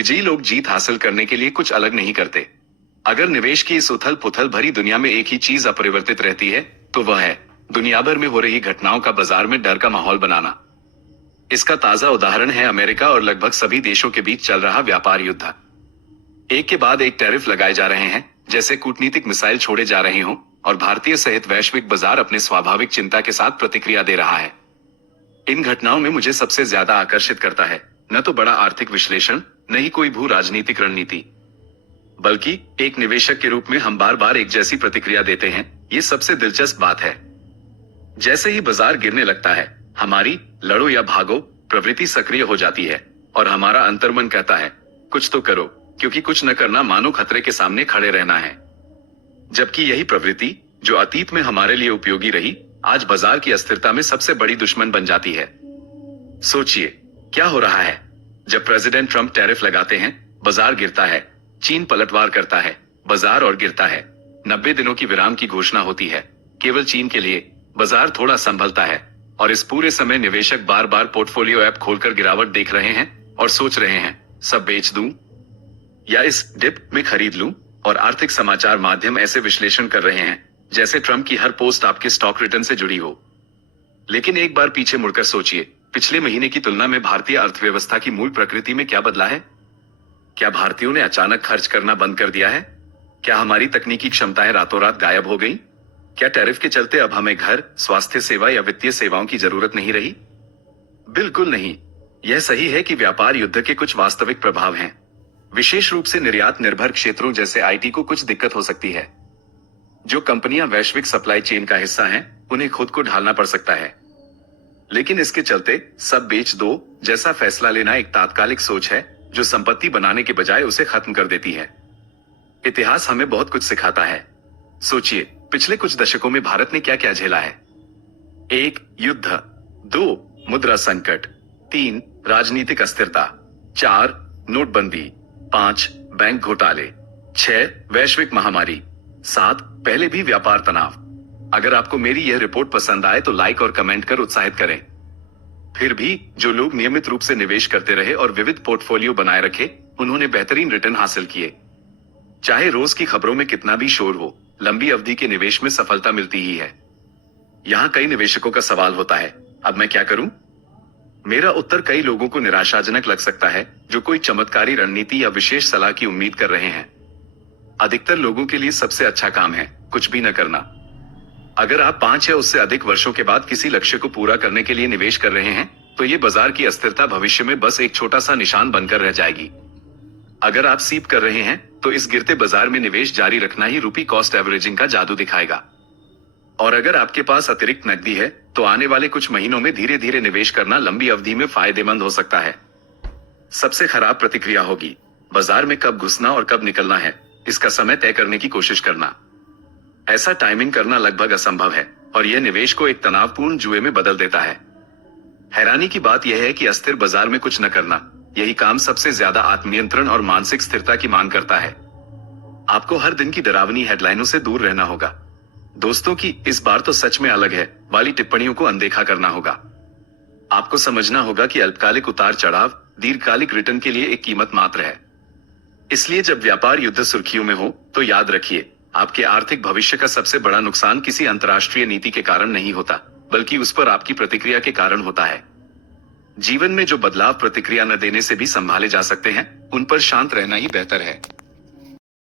विजयी लोग जीत हासिल करने के लिए कुछ अलग नहीं करते। अगर निवेश की इस उथल पुथल भरी दुनिया में एक ही चीज अपरिवर्तित रहती है तो वह है दुनिया भर में हो रही घटनाओं का बाजार में डर का माहौल बनाना। इसका ताजा उदाहरण है अमेरिका और लगभग सभी देशों के बीच चल रहा व्यापार युद्ध। एक के बाद एक टैरिफ लगाए जा रहे हैं, जैसे कूटनीतिक मिसाइल छोड़े जा रहे हों, और भारतीय सहित वैश्विक बाजार अपने स्वाभाविक चिंता के साथ प्रतिक्रिया दे रहा है। इन घटनाओं में मुझे सबसे ज्यादा आकर्षित करता है न तो बड़ा आर्थिक विश्लेषण, न ही कोई भू राजनीतिक रणनीति, बल्कि एक निवेशक के रूप में हम बार बार एक जैसी प्रतिक्रिया देते हैं। ये सबसे दिलचस्प बात है। जैसे ही बाजार गिरने लगता है, हमारी लड़ो या भागो प्रवृत्ति सक्रिय हो जाती है और हमारा अंतर्मन कहता है कुछ तो करो, क्योंकि कुछ न करना मानो खतरे के सामने खड़े रहना है। जबकि यही प्रवृत्ति जो अतीत में हमारे लिए उपयोगी रही, आज बाजार की अस्थिरता में सबसे बड़ी दुश्मन बन जाती है। सोचिए क्या हो रहा है। जब प्रेसिडेंट ट्रंप टैरिफ लगाते हैं, बाजार गिरता है। चीन पलटवार करता है, बाजार और गिरता है। 90 दिनों की विराम की घोषणा होती है केवल चीन के लिए, बाजार थोड़ा संभलता है। और इस पूरे समय निवेशक बार बार पोर्टफोलियो ऐप खोलकर गिरावट देख रहे हैं और सोच रहे हैं सब बेच दूं या इस डिप में खरीद लूं। और आर्थिक समाचार माध्यम ऐसे विश्लेषण कर रहे हैं जैसे ट्रंप की हर पोस्ट आपके स्टॉक रिटर्न से जुड़ी हो। लेकिन एक बार पीछे मुड़कर सोचिए, पिछले महीने की तुलना में भारतीय अर्थव्यवस्था की मूल प्रकृति में क्या बदला है? क्या भारतीयों ने अचानक खर्च करना बंद कर दिया है? क्या हमारी तकनीकी क्षमताएं रातों रात गायब हो गई? क्या टैरिफ के चलते अब हमें घर, स्वास्थ्य सेवा या वित्तीय सेवाओं की जरूरत नहीं रही? बिल्कुल नहीं। यह सही है कि व्यापार युद्ध के कुछ वास्तविक प्रभाव हैं। विशेष रूप से निर्यात निर्भर क्षेत्रों जैसे आईटी को कुछ दिक्कत हो सकती है। जो कंपनियां वैश्विक सप्लाई चेन का हिस्सा हैं, उन्हें खुद को ढालना पड़ सकता है। लेकिन इसके चलते सब बेच दो जैसा फैसला लेना एक तात्कालिक सोच है जो संपत्ति बनाने के बजाय उसे खत्म कर देती है। इतिहास हमें बहुत कुछ सिखाता है। सोचिए पिछले कुछ दशकों में भारत ने क्या क्या झेला है। 1. युद्ध, 2. मुद्रा संकट, 3. राजनीतिक अस्थिरता, 4. नोटबंदी, 5. बैंक घोटाले, 6. वैश्विक महामारी, 7. पहले भी व्यापार तनाव। अगर आपको मेरी यह रिपोर्ट पसंद आए तो लाइक और कमेंट कर उत्साहित करें। फिर भी जो लोग नियमित रूप से निवेश करते रहे और विविध पोर्टफोलियो बनाए रखे, उन्होंने बेहतरीन रिटर्न हासिल किए। चाहे रोज की खबरों में कितना भी शोर हो, लंबी अवधि के निवेश में सफलता मिलती ही है। यहाँ कई निवेशकों का सवाल होता है, अब मैं क्या करूं? मेरा उत्तर कई लोगों को निराशाजनक लग सकता है, जो कोई चमत्कारी रणनीति या विशेष सलाह की उम्मीद कर रहे हैं। अधिकतर लोगों के लिए सबसे अच्छा काम है कुछ भी न करना। अगर आप 5 या उससे अधिक वर्षों के बाद किसी लक्ष्य को पूरा करने के लिए निवेश कर रहे हैं, तो ये बाजार की अस्थिरता भविष्य में बस एक छोटा सा निशान बनकर रह जाएगी। अगर आप सीप कर रहे हैं, तो इस गिरते बाजार में निवेश जारी रखना ही रुपी कॉस्ट एवरेजिंग का जादू दिखाएगा। और अगर आपके पास अतिरिक्त नकदी है, तो आने वाले कुछ महीनों में धीरे धीरे निवेश करना लंबी अवधि में फायदेमंद हो सकता है। सबसे खराब प्रतिक्रिया होगी बाजार में कब घुसना और कब निकलना है, इसका समय तय करने की कोशिश करना। ऐसा टाइमिंग करना लगभग असंभव है और यह निवेश को एक तनावपूर्ण जुए में बदल देता है। हैरानी की बात यह है कि अस्थिर बाजार में कुछ न करना, यही काम सबसे ज्यादा आत्मनियंत्रण और मानसिक स्थिरता की मांग करता है। आपको हर दिन की डरावनी हेडलाइनों से दूर रहना होगा। दोस्तों की इस बार तो सच में अलग है वाली टिप्पणियों को अनदेखा करना होगा। आपको समझना होगा कि अल्पकालिक उतार चढ़ाव दीर्घकालिक रिटर्न के लिए एक कीमत मात्र है। इसलिए जब व्यापार युद्ध सुर्खियों में हो, तो याद रखिए, आपके आर्थिक भविष्य का सबसे बड़ा नुकसान किसी अंतर्राष्ट्रीय नीति के कारण नहीं होता, बल्कि उस पर आपकी प्रतिक्रिया के कारण होता है। जीवन में जो बदलाव प्रतिक्रिया न देने से भी संभाले जा सकते हैं, उन पर शांत रहना ही बेहतर है।